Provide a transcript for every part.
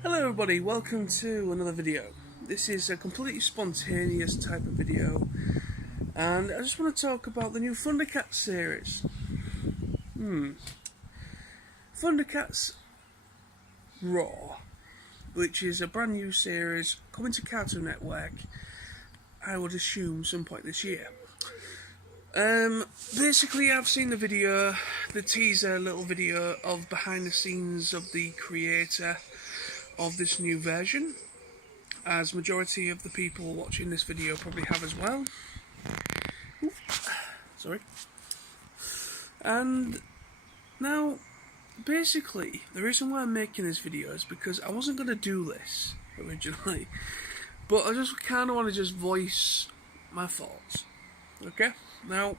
Hello everybody, welcome to another video. This is a completely spontaneous type of video, and I just want to talk about the new Thundercats series. Thundercats Raw, which is a brand new series coming to Cartoon Network, I would assume some point this year. Basically I've seen the video, the teaser little video of behind the scenes of the creator of this new version, as majority of the people watching this video probably have as well. Sorry. And now, basically, the reason why I'm making this video is because I wasn't going to do this originally, but I just kind of want to just voice my thoughts. Okay? Now,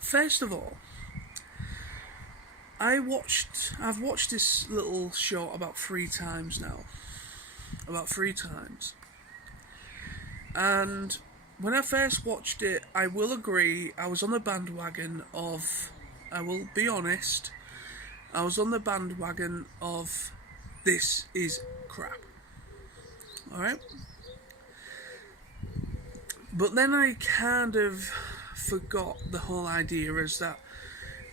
first of all, I've watched this little short about 3 times now. About 3 times. And when I first watched it, I will agree, I was on the bandwagon of, I will be honest, I was on the bandwagon of, this is crap. Alright? But then I kind of forgot the whole idea is that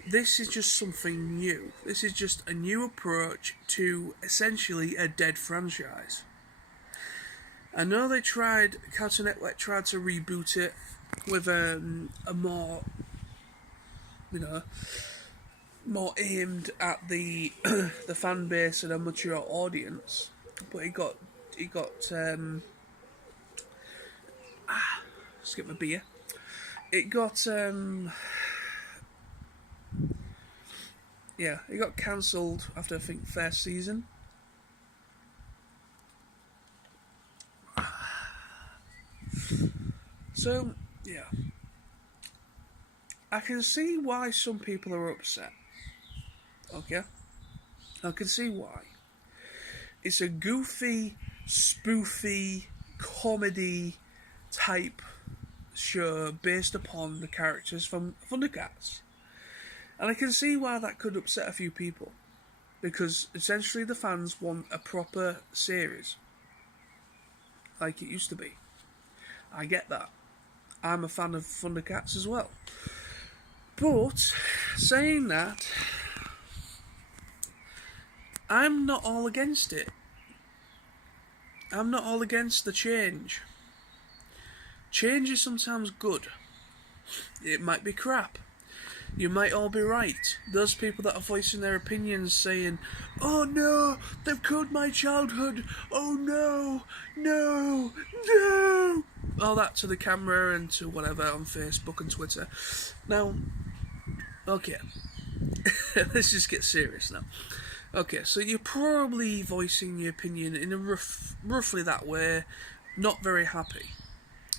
this is just something new. This is just a new approach to essentially a dead franchise. I know Cartoon Network tried to reboot it with a more, more aimed at the the fan base and a mature audience, but it got skip my beer. It got it got cancelled after I think first season. So, yeah. I can see why some people are upset. Okay? I can see why. It's a goofy, spoofy, comedy type show based upon the characters from Thundercats. And I can see why that could upset a few people. Because essentially the fans want a proper series. Like it used to be. I get that. I'm a fan of Thundercats as well. But, saying that, I'm not all against it. I'm not all against the change. Change is sometimes good. It might be crap. You might all be right. Those people that are voicing their opinions saying, "Oh no, they've killed my childhood. Oh no, no, no." All that to the camera and to whatever on Facebook and Twitter. Now, okay. Let's just get serious now. Okay, so you're probably voicing your opinion in a roughly that way, not very happy.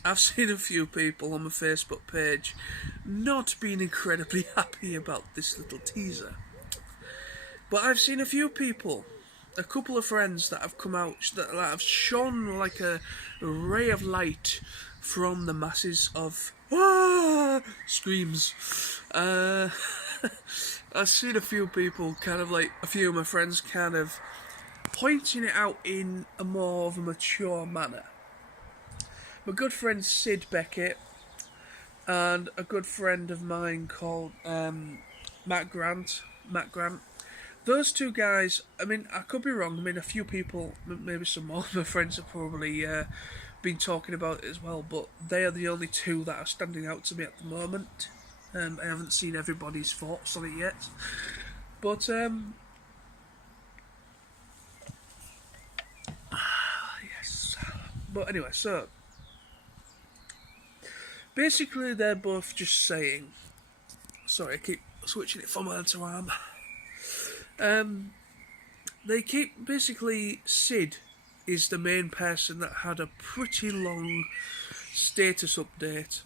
I've seen a few people on my Facebook page not being incredibly happy about this little teaser. But I've seen a few people, a couple of friends that have come out that have shone like a ray of light from the masses of screams. I've seen a few people a few of my friends kind of pointing it out in a more of a mature manner. My good friend Sid Beckett and a good friend of mine called Matt Grant. Those two guys, I mean, I could be wrong. I mean, a few people, maybe some more of my friends have probably been talking about it as well, but they are the only two that are standing out to me at the moment. I haven't seen everybody's thoughts on it yet. But, yes. But anyway, so basically, they're both just saying... Sorry, I keep switching it from arm to arm. They keep... Basically, Sid is the main person that had a pretty long status update.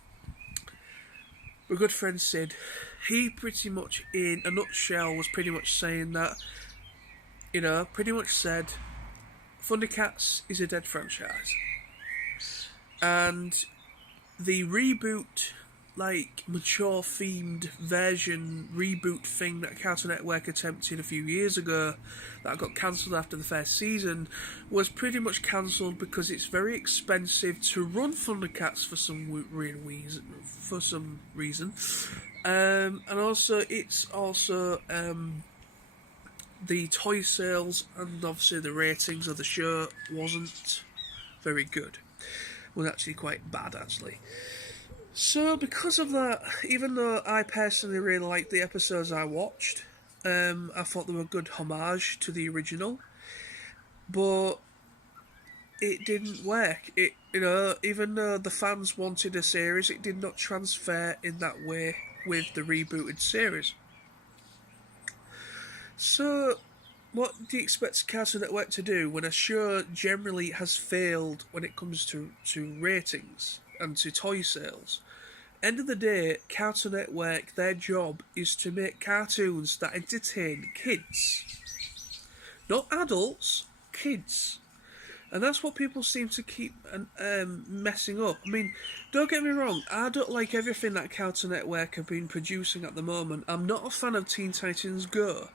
My good friend Sid, he pretty much, in a nutshell, was pretty much saying that, pretty much said, Thundercats is a dead franchise. And the reboot like mature themed version reboot thing that Cartoon Network attempted a few years ago that got cancelled after the first season was pretty much cancelled because it's very expensive to run Thundercats for some reason. And also it's also the toy sales and obviously the ratings of the show wasn't very good. It was actually quite bad actually. So because of that, even though I personally really liked the episodes I watched, I thought they were a good homage to the original, but it didn't work. Even though the fans wanted a series, it did not transfer in that way with the rebooted series. So, what do you expect Cartoon Network to do when a show generally has failed when it comes to ratings and to toy sales? End of the day, Cartoon Network, their job is to make cartoons that entertain kids. Not adults, kids. And that's what people seem to keep messing up. I mean, don't get me wrong, I don't like everything that Cartoon Network have been producing at the moment. I'm not a fan of Teen Titans Go.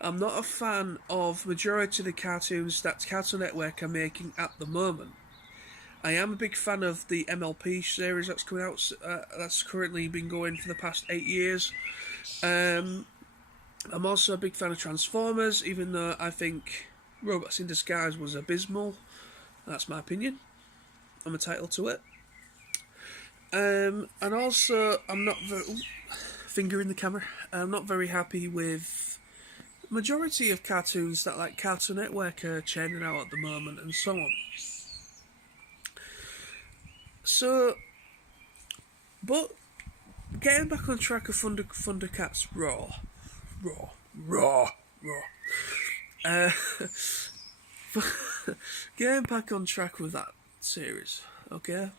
I'm not a fan of majority of the cartoons that Cartoon Network are making at the moment. I am a big fan of the MLP series that's coming out. That's currently been going for the past 8 years. I'm also a big fan of Transformers, even though I think Robots in Disguise was abysmal. That's my opinion. I'm entitled to it. And also, I'm not very... finger in the camera. I'm not very happy with majority of cartoons that like Cartoon Network are churning out at the moment and so on. So, but getting back on track of Thundercats Raw. Getting back on track with that series, okay?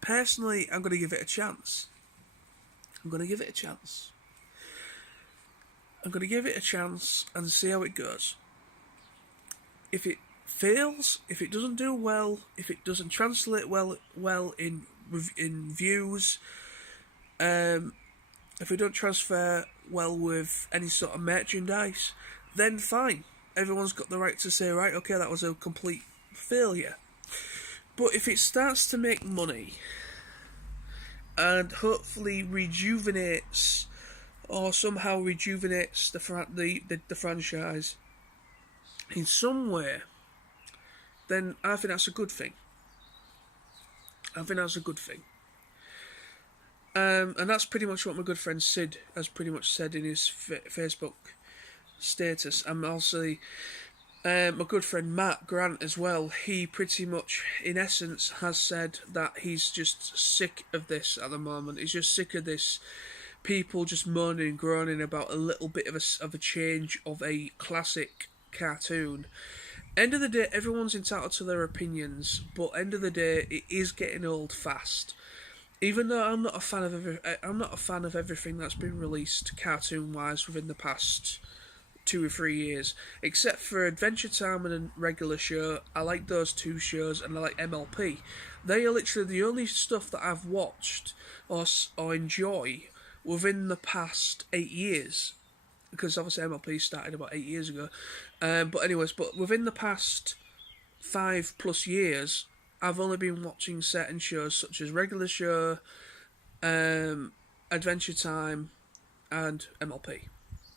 Personally, I'm going to give it a chance. I'm going to give it a chance and see how it goes. If it fails, if it doesn't do well, if it doesn't translate well in views, if it don't transfer well with any sort of merchandise, then fine. Everyone's got the right to say, right, okay, that was a complete failure. But if it starts to make money and hopefully rejuvenates or somehow rejuvenates the franchise in some way, then I think that's a good thing. And that's pretty much what my good friend Sid has pretty much said in his Facebook status. And also my good friend Matt Grant as well, he pretty much in essence has said that he's just sick of this at the moment. He's just sick of this people just moaning and groaning about a little bit of a change of a classic cartoon. End of the day, everyone's entitled to their opinions, but end of the day, it is getting old fast. Even though I'm not a fan of everything that's been released cartoon-wise within the past 2 or 3 years, except for Adventure Time and a regular show. I like those 2 shows, and I like MLP. They are literally the only stuff that I've watched or enjoy within the past 8 years. Because obviously MLP started about 8 years ago. But within the past 5+ years, I've only been watching certain shows such as Regular Show, Adventure Time, and MLP.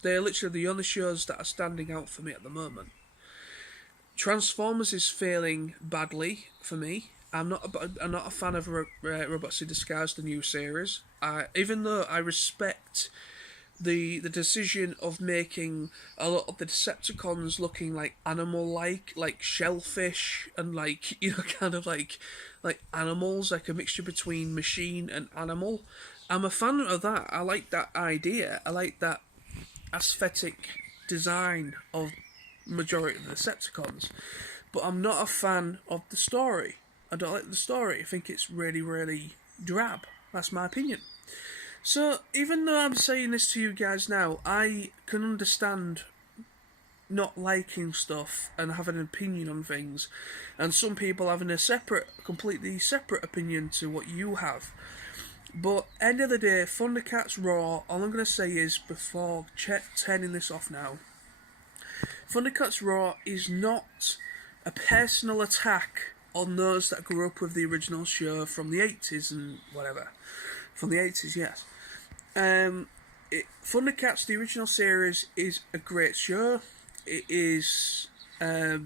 They're literally the only shows that are standing out for me at the moment. Transformers is failing badly for me. I'm not a fan of Robots in Disguise, the new series. Even though I respect the decision of making a lot of the Decepticons looking like animal-like, like shellfish, and kind of like animals, like a mixture between machine and animal. I'm a fan of that. I like that idea. I like that aesthetic design of majority of the Decepticons. But I'm not a fan of the story. I don't like the story. I think it's really, really drab. That's my opinion. So, even though I'm saying this to you guys now, I can understand not liking stuff and having an opinion on things, and some people having a completely separate opinion to what you have. But end of the day, Thundercats Raw, all I'm going to say is, before turning this off now, Thundercats Raw is not a personal attack on those that grew up with the original show from the 80s and whatever. From the 80s, yes. Thundercats, the original series, is a great show. It is, it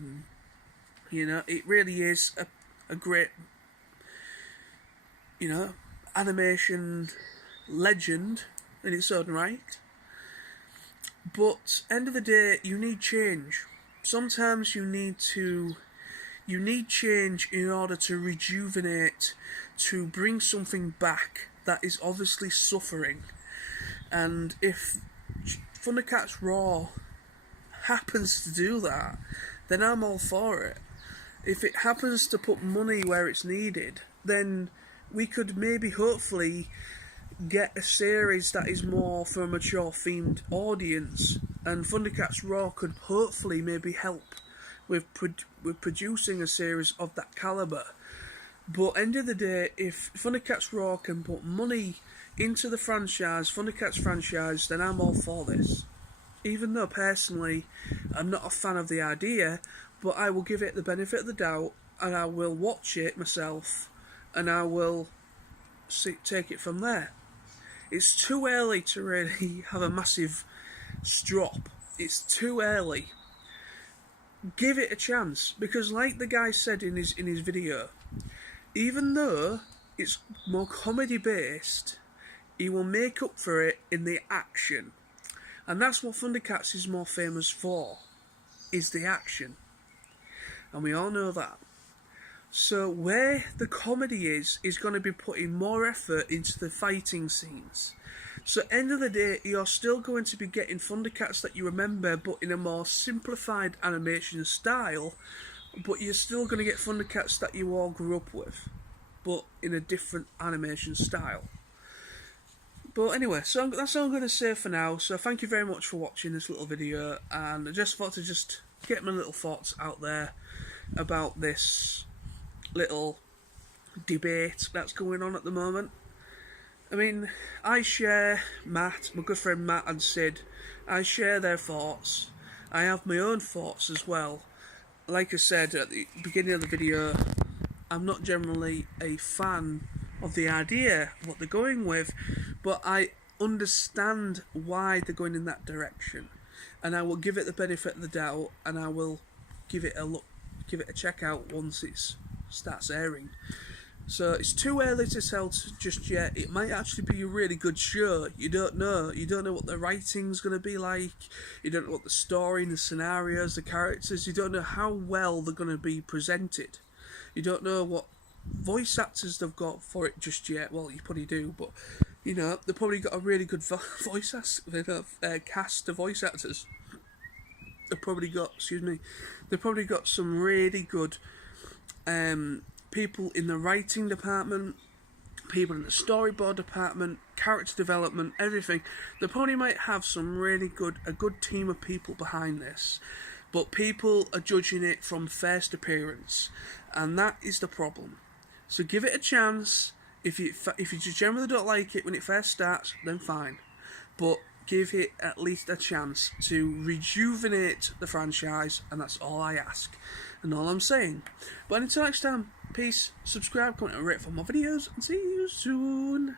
really is a great, animation legend in its own right. But end of the day, you need change. Sometimes you need change in order to rejuvenate, to bring something back that is obviously suffering. And if Thundercats Raw happens to do that, then I'm all for it. If it happens to put money where it's needed, then we could maybe hopefully get a series that is more for a mature themed audience, and Thundercats Raw could hopefully maybe help with producing a series of that calibre. But end of the day, if Thundercats Raw can put money into the Thundercats franchise, then I'm all for this. Even though personally I'm not a fan of the idea, but I will give it the benefit of the doubt, and I will watch it myself, and I will take it from there. It's too early to really have a massive strop. It's too early. Give it a chance, because like the guy said in his video, even though it's more comedy based, he will make up for it in the action. And that's what Thundercats is more famous for, is the action. And we all know that. So where the comedy is going to be putting more effort into the fighting scenes. So end of the day, you're still going to be getting Thundercats that you remember, but in a more simplified animation style. But you're still going to get Thundercats that you all grew up with, but in a different animation style. But anyway, so that's all I'm going to say for now. So thank you very much for watching this little video, and I just thought to just get my little thoughts out there about this little debate that's going on at the moment. I mean, I share my good friend Matt and Sid, I share their thoughts. I have my own thoughts as well. Like I said at the beginning of the video, I'm not generally a fan of the idea of what they're going with, but I understand why they're going in that direction, and I will give it the benefit of the doubt, and I will give it a look, give it a check out once it starts airing. So it's too early to tell just yet. It might actually be a really good show. You don't know. You don't know what the writing's going to be like. You don't know what the story and the scenarios, the characters. You don't know how well they're going to be presented. You don't know what voice actors they've got for it just yet. Well, you probably do, but they've probably got a really good cast of voice actors. They've probably got some really good people in the writing department, people in the storyboard department, character development, everything. They probably might have a good team of people behind this, but people are judging it from first appearance, and that is the problem. So give it a chance. If you just generally don't like it when it first starts, then fine, but give it at least a chance to rejuvenate the franchise, and that's all I ask and all I'm saying. But until next time, peace, subscribe, comment and rate for more videos, and see you soon.